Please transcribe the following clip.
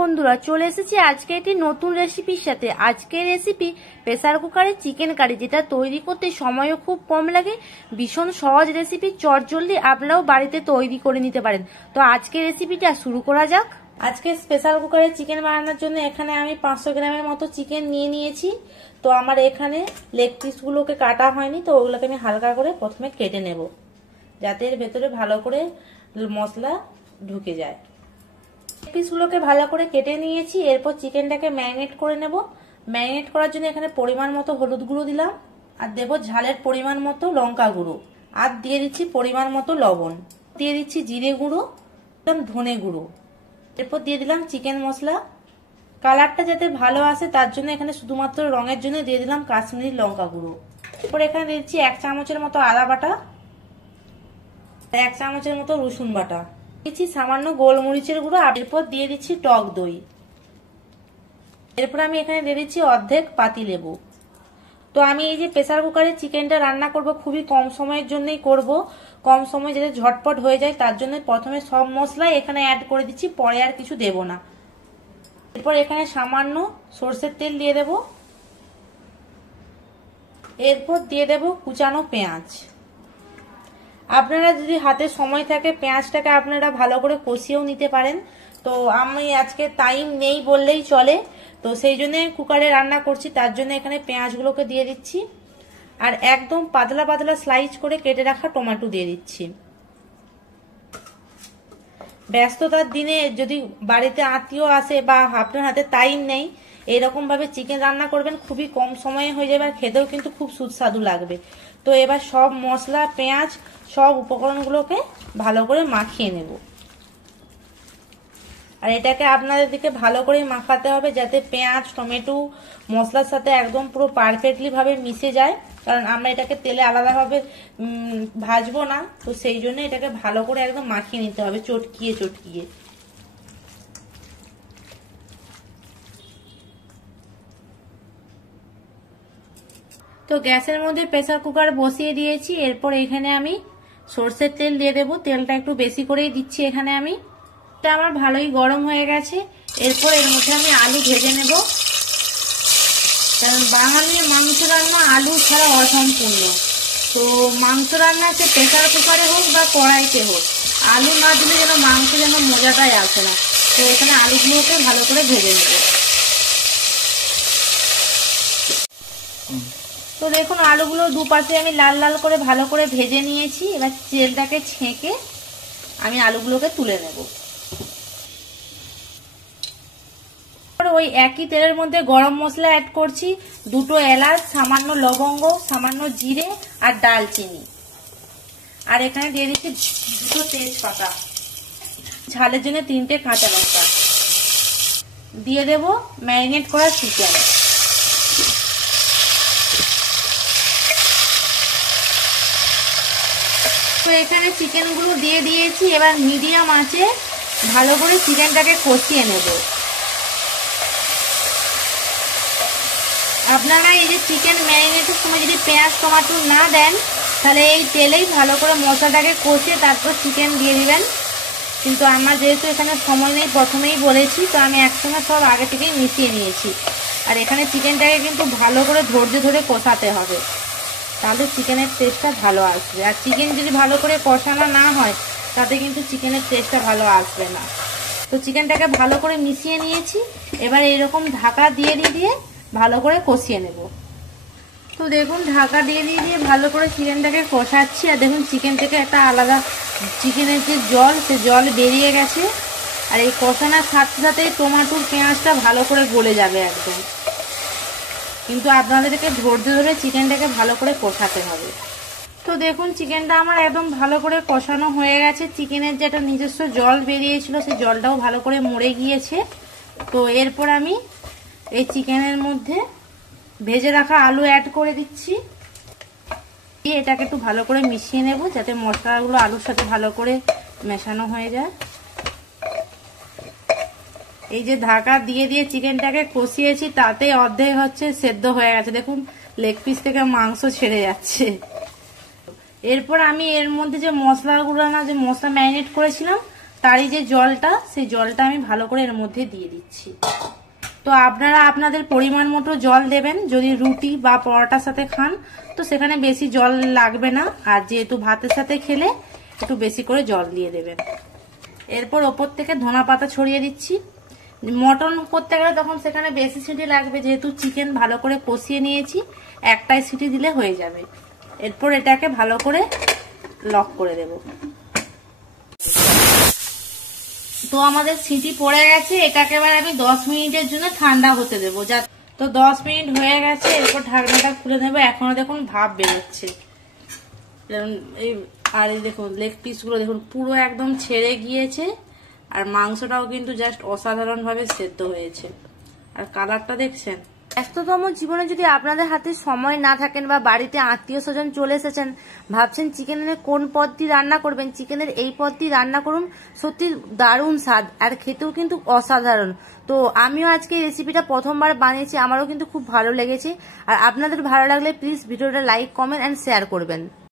বন্ধুরা, চলে এসেছি আজকে একটি নতুন রেসিপির সাথে। আজকের রেসিপি প্রেসার কুকারে চিকেন কারি, যেটা তৈরি করতে সময়ও খুব কম লাগে। ভীষণ সহজ রেসিপি, চটজলদি আপনারাও বাড়িতে তৈরি করে নিতে পারেন। তো আজকের রেসিপিটা শুরু করা যাক। আজকে প্রেসার কুকারে চিকেন বানানোর জন্য এখানে আমি 500 গ্রামের মতো চিকেন নিয়ে নিয়েছি। তো আমার এখানে লেগ পিসগুলোকে কাটা হয়নি, তো ওগুলোকে আমি হালকা করে প্রথমে কেটে নেব, যাতে এর ভেতরে ভালো করে মশলা ঢুকে যায়। পিসগুলোকে ভালো করে কেটে নিয়েছি। এরপর চিকেনটাকে ম্যারিনেট করে নেব। ম্যারিনেট করার জন্য এখানে পরিমাণ মতো হলুদ গুঁড়ো দিলাম, আর দেব ঝালের পরিমাণ মতো লঙ্কা গুঁড়ো, আর দিয়ে দিচ্ছি পরিমাণ মতো লবণ, দিয়ে দিচ্ছি জিরে গুঁড়ো, ধনে গুঁড়ো। এরপর দিয়ে দিলাম চিকেন মশলা। কালারটা যাতে ভালো আসে তার জন্য এখানে শুধুমাত্র রঙের জন্য দিয়ে দিলাম কাশ্মীরি লঙ্কা গুঁড়ো। এরপর এখানে দিয়ে দিচ্ছি 1 চামচের মতো আদা বাটা, 1 চামচের মতো রসুন বাটা, দিচ্ছি সামান্য গোলমরিচের গুঁড়ো। এরপর দিয়ে দিচ্ছি টক দই। এরপর আমি এখানে দিয়ে দিচ্ছি অর্ধেক পাতিলেবু। তো আমি এই যে প্রেসার কুকারে চিকেনটা রান্না করব, খুবই কম সময়ের জন্যই করব, কম সময় যাতে ঝটপট হয়ে যায় তার জন্য প্রথমে সব মশলাই এখানে অ্যাড করে দিচ্ছি, পরে আর কিছু দেব না। এরপর এখানে সামান্য সরষের তেল দিয়ে দেব। এরপর দিয়ে দেব কুচানো পেঁয়াজ। আপনারা যদি হাতে সময় থাকে পেঁয়াজটাকে আপনারা ভালো করে কষিয়েও নিতে পারেন। তো আমি আজকে টাইম নেই বললেই চলে, তো সেই জন্য কুকারে রান্না করছি, তার জন্য এখানে পেঁয়াজগুলোকে দিয়ে দিচ্ছি। আর একদম পাতলা পাতলা স্লাইস করে কেটে রাখা টমেটো দিয়ে দিচ্ছি। ব্যস্ততার দিনে যদি বাড়িতে আত্মীয় আসে বা আপনার হাতে টাইম নেই, এইরকম ভাবে চিকেন রান্না করবেন, খুবই কম সময়ে হয়ে যাবে, আর খেতেও কিন্তু খুব সুস্বাদু লাগবে। তো এবার সব মশলা, পেঁয়াজ, সব উপকরণগুলোকে ভালো করে মাখিয়ে নেব। আর এটাকে আপনাদেরকে ভালো করে মাখাতে হবে, যাতে পেঁয়াজ, টমেটো মশলার সাথে একদম পুরো পারফেক্টলি ভাবে মিশে যায়, কারণ আমরা এটাকে তেলে আলাদাভাবে ভাজবো না। তো সেই জন্য এটাকে ভালো করে একদম মাখিয়ে নিতে হবে, চটকিয়ে চটকিয়ে। তো গ্যাসের মধ্যে প্রেসার কুকার বসিয়ে দিয়েছি। এরপর এখানে আমি সরষের তেল দিয়ে দেবো। তেলটা একটু বেশি করেই দিচ্ছি এখানে আমি। এটা আমার ভালোই গরম হয়ে গেছে। এরপর এর মধ্যে আমি আলু ভেজে নেব, কারণ বাঙালির মাংস রান্না আলু ছাড়া অসম্পূর্ণ। তো মাংস রান্না সে প্রেসার কুকারে হোক বা কড়াইতে হোক, আলু না দিলে যেন মাংস যেন মজাটাই আসে না। তো এখানে আলুগুলোকে ভালো করে ভেজে নেব। তো দেখুন আলুগুলো দুপাশে আমি লাল লাল করে ভালো করে ভেজে নিয়েছি। এবার তেলটাকে ছেঁকে আমি আলুগুলোকে তুলে নেব। ওই একই তেলের মধ্যে গরম মশলা অ্যাড করছি, 2টো এলাচ, সামান্য লবঙ্গ, সামান্য জিরে আর ডালচিনি, আর এখানে দিয়ে দিচ্ছি 2টো তেজপাতা, ঝালের জন্য 3টে কাঁচা লঙ্কা, দিয়ে দেব ম্যারিনেট করা চিকেন। তো এখানে চিকেনগুলো দিয়ে দিয়েছি। এবার মিডিয়াম আঁচে ভালো করে চিকেনটাকে কষিয়ে নেব। আপনারা এই যে চিকেন ম্যারিনেটের সময় যদি পেঁয়াজ টমেটো না দেন, তাহলে এই তেলেই ভালো করে মশলাটাকে কষিয়ে তারপর চিকেন দিয়ে দিবেন। কিন্তু আমার যেহেতু এখানে সময় নেই, প্রথমেই বলেছি, তো আমি একসঙ্গে সব আগে থেকেই মিশিয়ে নিয়েছি। আর এখানে চিকেনটাকে কিন্তু ভালো করে ধৈর্য ধরে কষাতে হবে, তাহলে চিকেনের টেস্টটা ভালো আসবে। আর চিকেন যদি ভালো করে কষানো না হয় তাতে কিন্তু চিকেনের টেস্টটা ভালো আসবে না। তো চিকেনটাকে ভালো করে মিশিয়ে নিয়েছি। এবার এইরকম ঢাকা দিয়ে দিয়ে ভালো করে কষিয়ে নেব। তো দেখুন ঢাকা দিয়ে দিয়ে ভালো করে চিকেনটাকে কষাচ্ছি। আর দেখুন চিকেন থেকে একটা আলাদা চিকেনের যে জল, সে জল বেরিয়ে গেছে। আর এই কষানোর সাথে সাথেই টমেটোর পেঁয়াজটা ভালো করে গলে যাবে একদম। কিন্তু আপনাদেরকে ধৈর্য ধরে চিকেনটাকে ভালো করে কষাতে হবে। তো দেখুন চিকেনটা আমার একদম ভালো করে কষানো হয়ে গেছে। চিকেনের যেটা নিজস্ব জল বেরিয়েছিল সেই জলটাও ভালো করে মরে গিয়েছে। তো এরপর আমি এই চিকেনের মধ্যে ভেজে রাখা আলু অ্যাড করে দিচ্ছি। এটাকে একটু ভালো করে মিশিয়ে নেব, যাতে মশলাগুলো আলুর সাথে ভালো করে মেশানো হয়ে যায়। এই যে ঢাকা দিয়ে দিয়ে চিকেনটাকে কষিয়েছি, তাতে অর্ধেক হচ্ছে সেদ্ধ হয়ে গেছে। দেখুন লেগ পিস থেকে মাংস ছেড়ে যাচ্ছে। এরপর আমি এর মধ্যে যে মশলাগুলো, যে মশলা ম্যারিনেট করেছিলাম তারই যে জলটা, সেই জলটা আমি ভালো করে এর মধ্যে দিয়ে দিচ্ছি। তো আপনারা আপনাদের পরিমাণ মতো জল দেবেন। যদি রুটি বা পরোটার সাথে খান তো সেখানে বেশি জল লাগবে না, আর যেহেতু ভাতের সাথে খেলে একটু বেশি করে জল দিয়ে দেবেন। এরপর ওপর থেকে ধনা পাতা ছড়িয়ে দিচ্ছি। মটন করতে গেলে তখন সেখানে বেশি সিটি লাগবে, যেহেতু চিকেন ভালো করে কষিয়ে নিয়েছি, একটাই সিটি দিলে হয়ে যাবে। এরপর এটাকে ভালো করে লক করে দেব। তো আমাদের সিটি পড়ে গেছে, এটাকে এবার আমি 10 মিনিটের জন্য ঠান্ডা হতে দেবো। তো 10 মিনিট হয়ে গেছে, এরপর ঢাকনাটা খুলে নেবো। এখনো দেখুন ভাপ বেরোচ্ছে। আর এই দেখুন লেগ পিসগুলো দেখুন পুরো একদম ছেড়ে গিয়েছে, আর মাংসটাও কিন্তু জাস্ট অসাধারণ ভাবে সেদ্ধ হয়েছে। আর কালারটা দেখছেন। ব্যস্ততম জীবনে যদি আপনাদের হাতে সময় না থাকেন বা বাড়িতে আত্মীয় স্বজন চলে এসেছেন, ভাবছেন চিকেনের কোন পদটি রান্না করবেন, চিকেনের এই পদটি রান্না করুন। সত্যি দারুণ স্বাদ, আর খেতেও কিন্তু অসাধারণ। তো আমিও আজকে এই রেসিপিটা প্রথমবার বানিয়েছি, আমারও কিন্তু খুব ভালো লেগেছে। আর আপনাদের ভালো লাগলে প্লিজ ভিডিওটা লাইক, কমেন্ট অ্যান্ড শেয়ার করবেন।